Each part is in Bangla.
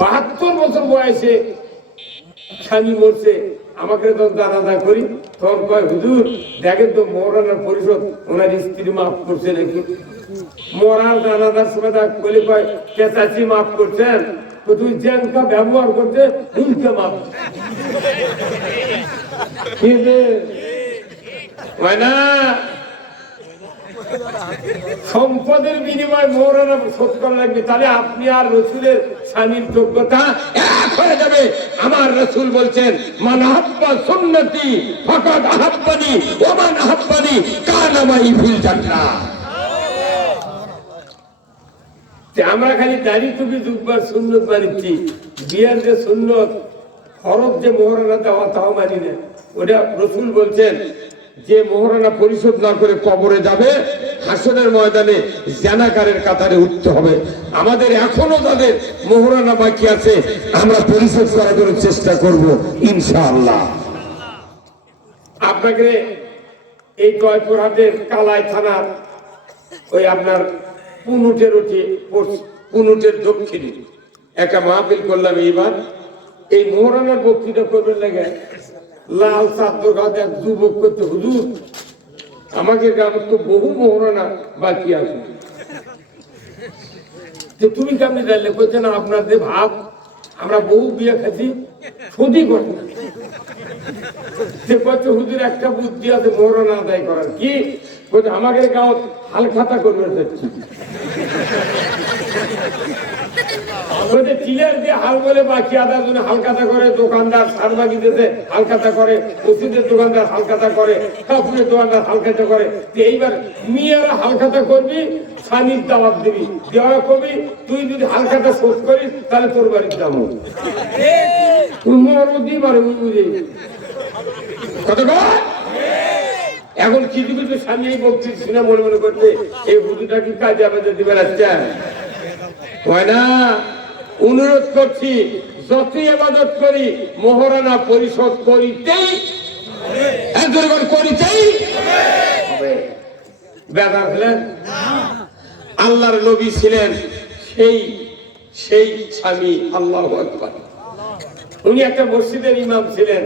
72 বছর বয়সে স্বামী মরছে, আমাকে তখন জানাজা করি, তখন কয় হুজুর দেখেন তো মৌলানা পরিষদ ওনার স্ত্রী মাফ করছে নাকি। মরার জানাজার সময় বলে কয় চেঁচাচি মাফ করছেন, তো তুই জ্যাংকা ব্যবহার করছে হুলকে মাফ না। সম্পদের বিনিময়ে মৌলানা শোধ করা লাগবে, তাহলে আপনি আর রসুলের স্বামীর যোগ্যতা এক হয়ে যাবে। আমার রসুল বলছেন মান আহাব্বা সুন্নতি ফাকাদ আহাব্বানি ওয়া মান আহাব্বানি কানা মাই ফিল জান্নাহ। আমরা খালি দাড়ি টুপি জুব্বার সুন্নত মানিছি, বিয়ের যে সুন্নত ফরজ যে মোহরানা দেওয়া তাও মানি না। ওটা রসুল বলছেন যে মোহরানা পরিশোধ না করে কবরে যাবে, হাসরের ময়দানে জানাকারের কাতারে উঠতে হবে। আমাদের এখনো তাদের মোহরানা বাকি আছে, আমরা পরিশোধ করার জন্য চেষ্টা করব ইনশাআল্লাহ। আপনাকে এই জয়পুরহাটের কালাই থানার ওই আপনার পুনুটের দক্ষিণে একটা মাহফিল করলাম এইবার। এই মোহরানার বক্তৃতা করবেন লাগে লাল চাদর গাঁথা এক যুবক করতে, হুজুর আমাকে গ্রামে তো বহু মোহরানা বাকি আছে। তুমি কেমনি জানলে? করছে না আপনাদের ভাব, আমরা বহু বিয়ে খাচ্ছি সদি করি না। সে করছে হুজুর একটা বুদ্ধি আছে মোহরানা আদায় করার। কি বলছে? আমাদের গাঁও হালখাতা করবে চাচ্ছি। চিলের দিয়ে হাল বলে বাকি আদার জন্য হালখাতা করে, দোকানদার সারবাগি দিতে হালখাতা করে, ওষুধের দোকানদার হালখাতা করে, কাপড়ের দোকানদার হালখাতা করে। এইবার মেয়েরা হালখাতা করবি, স্বামীর দাওয়াত দিবি, দেওয়া কবি তুই যদি হালখাতা শোধ করিস তাহলে তোর বাড়ির দাম এখন কিছু কিছু স্বামী এই বক্তৃতা শুনে মনে মনে করছে এই হুজুরটা কি কাজে আবাদে দিবে রাস্তা হয় না। অনুরোধ করছি যতই ইবাদত করি মোহরানা পরিশোধ করিতেই হবে। বেদার হলেন আল্লাহর নবী ছিলেন সেই স্বামী। আল্লাহু আকবার। উনি একটা মসজিদের ইমাম ছিলেন,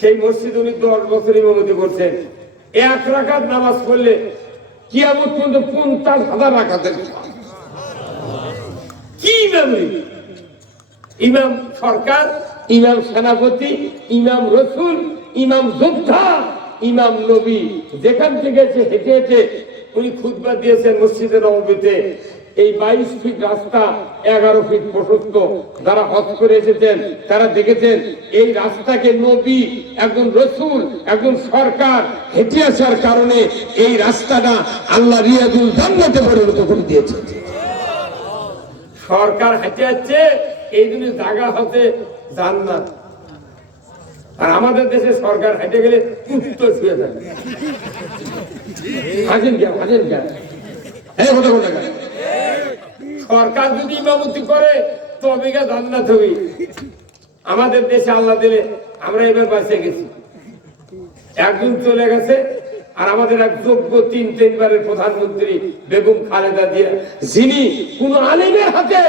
সেই মসজিদ উনি 10 বছর ইমামতি করছেন। 1 রাকাত নামাজ পড়লে কিয়ামত পর্যন্ত 50,000 রাকাতের কি ইমাম? ইমাম সরকার, ইমাম সেনাপতি, ইমাম রসুল, ইমাম যোদ্ধা, ইমাম নবী। যেখান থেকে হেঁটে হেঁটে উনি খুতবা দিয়েছেন মসজিদে নববীতে। এই 22 ফিট রাস্তা 11 ফিট প্রশস্ত। যারা হজ করে এসেছেন তারা দেখেছেন এই রাস্তাকে নবী, একজন রসুল, একজন সরকার হেঁটে আসার কারণে এই রাস্তাটা আল্লাহ রিয়াদুল জান্নাতে পরিণত করে দিয়েছে। সরকার হেঁটে যাচ্ছে এই জন্য জায়গা হতে জান্নাত। আর আমাদের দেশে সরকার হেঁটে গেলে কুত্তো শুয়ে থাকে। সরকার যদি ইমামতি করে তবে জান্নাত হবে। আমাদের দেশে আল্লাহ দিলে আমরা এবার বাঁচে গেছি। একজন চলে গেছে, আর আমাদের এক যোগ্য 3-3বারের প্রধানমন্ত্রী বেগম খালেদা জিয়া, যিনি কোন আলিমের হাতে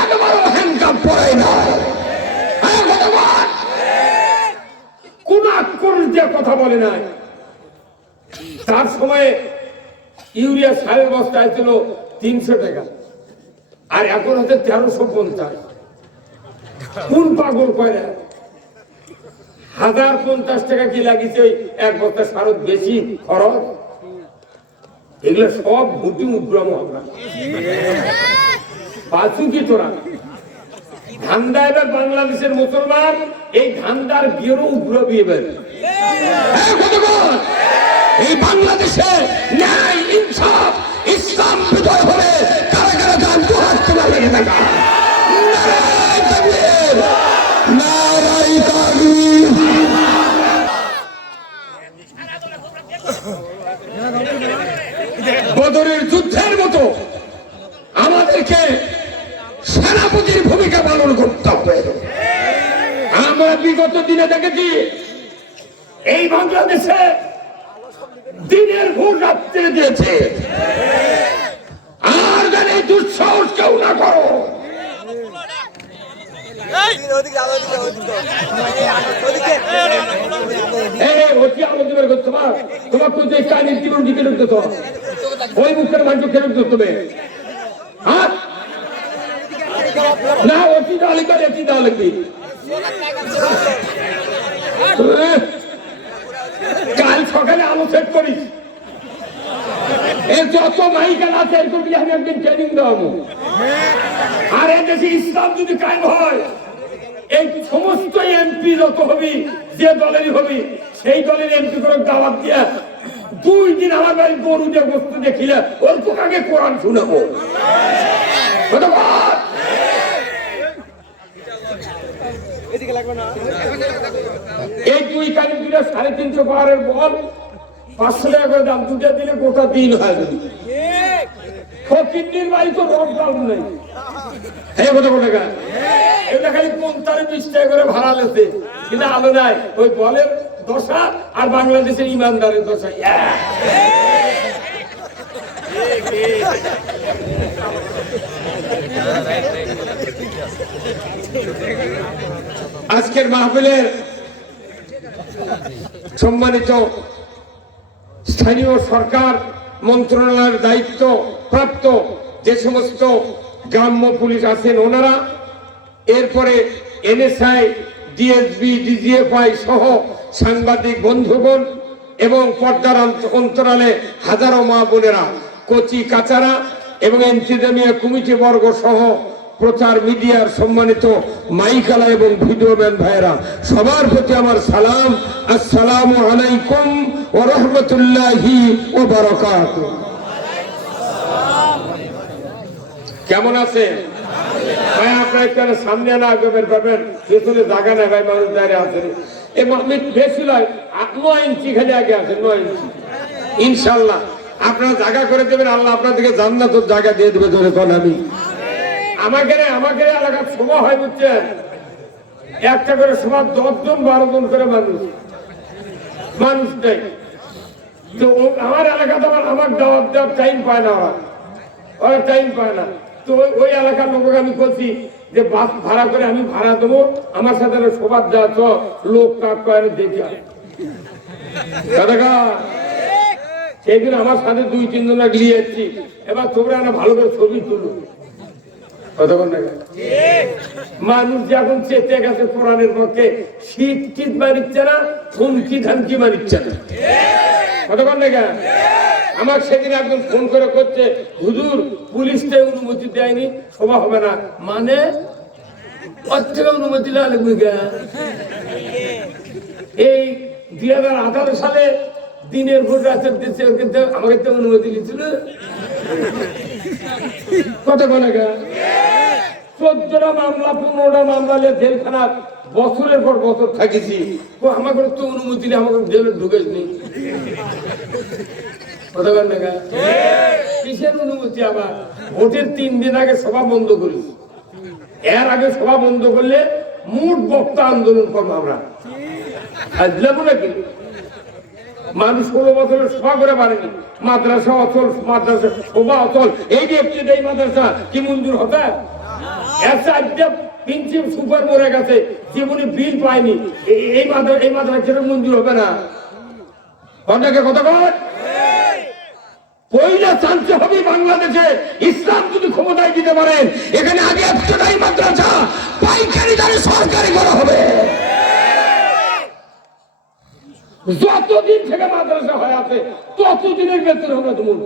একবারও হ্যান্ডকাপ পরে না, কোন আক্রমণ দিয়ে কথা বলে নাই। তার সময়ে ইউরিয়া সারের বস্তা ছিল 300 টাকা, আর এখন হচ্ছে 1350। কোন পাগল কয় না 1050 টাকা কি লাগিয়েছে এক বস্তা সারত বেশি খরচ? এগুলো সব ভুটি উগ্রম আমরা পাচু কি তোরা ধান্দা। এবার বাংলাদেশের মুসলমান এই ধান্দার গেরো উগ্রবি। এবার এই বাংলাদেশে ন্যায় ইনসাফ ইসলাম বিজয় হলে কারা কারা গান তো হাসতে পারবে না। বদরের যুদ্ধের মতো আমাদেরকে সেনাপতির ভূমিকা পালন করতে হবে। আমরা বিগত দিনে দেখেছি এই বাংলাদেশে দিনের ভোর রাত্রে দিয়েছে। আর যেন দুঃসাহস কেউ না করো। তোমার তো যে চাইনিজ জীবন দিকে ঢুকতেছ ওই মুখের মানুষ খেলে তুমি হ্যাঁ না ওটি দেওয়া লিখবে এটি দেওয়া লিখবি কাল সকালে আলো সেট করিস এর যত মাইকাল আছে এরকম আমি একদিন ট্রেনিং দেওয়াবো আর এর দেশে ইসলাম যদি কায়েম হয় এই সমস্ত এমপি যত হবি যে দলেরই হবি সেই দলের এমপি করে দাওয়াত দিয়া 2 দিন আমার বাড়ি গরু দিয়ে বস্তু দেখিলে ওর তো আগে কোরআন শুনাবো এই 2 কালিম দিলে 350 পাওয়ারের বল 500 টাকা করে দাম দুটো দিলে গোটা দিন হয় যদি ফকিন্নির বাড়ি তো লকডাউন নেই এই কত টাকা এটা খালি 15-20 টাকা করে ভাড়া লেছে কিন্তু আলো নাই ওই বলের দশা আর বাংলাদেশের ইমানদারের দশা আজকের মাহফিলের সম্মানিত স্থানীয় সরকার মন্ত্রণালয়ের দায়িত্ব প্রাপ্ত যে সমস্ত গ্রাম্য পুলিশ আছেন ওনারা, এরপরে এনএসআই, ডিএসবি, ডিজিএফআই সহ সাংবাদিক বন্ধুগণ এবং পর্দার অন্তরালে হাজারো মা বোনেরা, কচি কাচারা এবং ইন্তেজামিয়া কমিটি বর্গ সহ প্রচার মিডিয়ার সম্মানিত মাইকালা এবং ভিডিও ম্যান ভাইয়েরা, সবার প্রতি আমার সালাম। আসসালামু আলাইকুম ওয়া রাহমাতুল্লাহি ওয়া বারাকাতুহু। কেমন আছেন ভাই? আপনার সামনে না বের করবেন, পেছনে জায়গা নেই ভাই, মানুষ দাঁড়িয়ে আছেন। এই মাহমিদ বেশি নয়, 9 ইঞ্চি খালি আগে আছে, 9 ইঞ্চি। ইনশাল্লাহ আপনারা জায়গা করে দেবেন, আল্লাহ আপনাদেরকে জান্নাতের জায়গা দিয়ে দেবে। ধরে কোন আমি আমাকে এলাকার সভা হয় বুঝছেন, একটা করে সভা 10 জন 12 জন করে মানুষ নেই তো আমার এলাকাতে আমার দাওয়াত দেওয়ার টাইম পায় না, ওরা টাইম পায় না। তো ওই এলাকার লোককে আমি বলছি যে বাস ভাড়া করে আমি ভাড়া দেবো, আমার সাথে সবার দেওয়া চ লোক কাক করে দেখি। সেই দিন আমার সাথে 2-3 জন নিয়ে যাচ্ছি, এবার তোমরা না ভালো করে ছবি তুলো। মানুষ যখন চেতে গেছে কোরআনের পক্ষে, শীত টিট মারিচ্ছে না, হুমকি ধামকি মারিচ্ছে না। কতক্ষণ দেখা আমার সেদিন একজন ফোন করে করছে, হুজুর পুলিশকে অনুমতি দেয়নি, সভা হবে না, মানে ওর থেকে অনুমতি না লাগবে। এই 2018 সালে দিনের ভোট রাতের দিচ্ছে, আমাকে তো অনুমতি দিচ্ছিল। কতক্ষণ 14টা মামলা 15টা মামলা জেলখানা বছরের পর বছর থাকিছি, আমাকে তো অনুমতি নেই, আমাকে জেলে ঢুকেছি। কিসের অনুমতি? আবার ভোটের 3 দিন আগে সভা বন্ধ করি, এর আগে সভা বন্ধ করলে মোট বক্তা আন্দোলন করবো আমরা। বুঝলাম নাকি মানুষ 16 বছরের সভা করে পারেনি, মাদ্রাসা অচল, মাদ্রাসা সভা অচল। এই যে এই মাদ্রাসা কি মঞ্জুর হতে? প্রিন্সিপাল সুপার মরে গেছে, জীবনে বিল পায়নি, এই মাদ্রাসা মঞ্জুর হবে না। কথা কর পয়লা চান্স হবে বাংলাদেশে ইসলাম যদি ক্ষমতায় দিতে পারেন, এখানে আগে একটাই মাদ্রাসা পাইকারি দামে সরকারি করা হবে। যতদিন থেকে মাদ্রাসা হয়ে আছে ততদিনের বেতন হবে তোমার।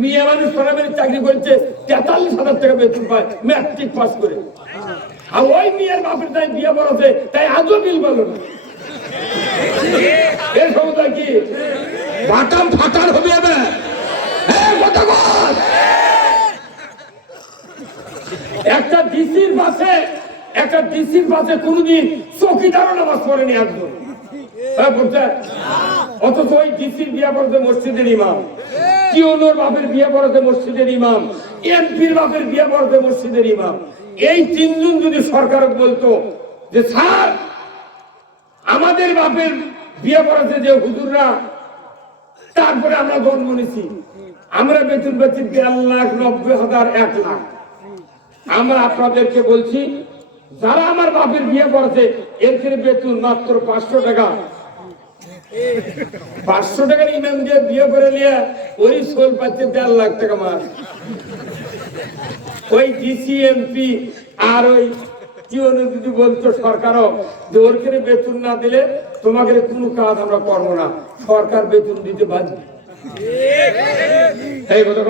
মেয়ে মানুষ সরাবের চাকরি করছে, 43,000 টাকা বেতন পায় ম্যাট্রিক পাস করে। আর ওই মেয়ের বাপের তাই বিয়ে বড়ছে, তাই আজও বিল বলো না। এর ক্ষমতা কি বাটাম ফাটার হবে? একটা ডিসির বাসে কোনদিন চৌকিদারও নামাজ পড়েনি একজন, অথচ ওই ডিসির বিয়ে পড়াতে মসজিদের ইমাম, টিওনোর বাপের বিয়ে পড়াতে মসজিদের ইমাম, এমপির বাপের বিয়ে পড়াতে মসজিদের ইমাম। এই 3 জন যদি সরকার বলতো যে স্যার আমাদের বাপের বিয়ে পড়াতে যে হুজুররা, তারপরে আমরা জন্ম নিছি, আমরা বেতন পাচ্ছি 1,90,000 1 লাখ, আমরা আপনাদেরকে বলছি, যারা আমার বাপের বিয়ে করেছে এর থেকে বেতন মাত্র 500 টাকা। 500 টাকার ইমাম দিয়ে বিয়ে করে নিয়ে ওই সোল পাচ্ছে 1.5 লাখ টাকা মাস। ওই ডিসিএমপি আর ওই কি যদি বলতো সরকারও যে ওর থেকে বেতন না দিলে তোমাকে কোনো কাজ আমরা করবো না, সরকার বেতন দিতে বাধ্য। এই কথা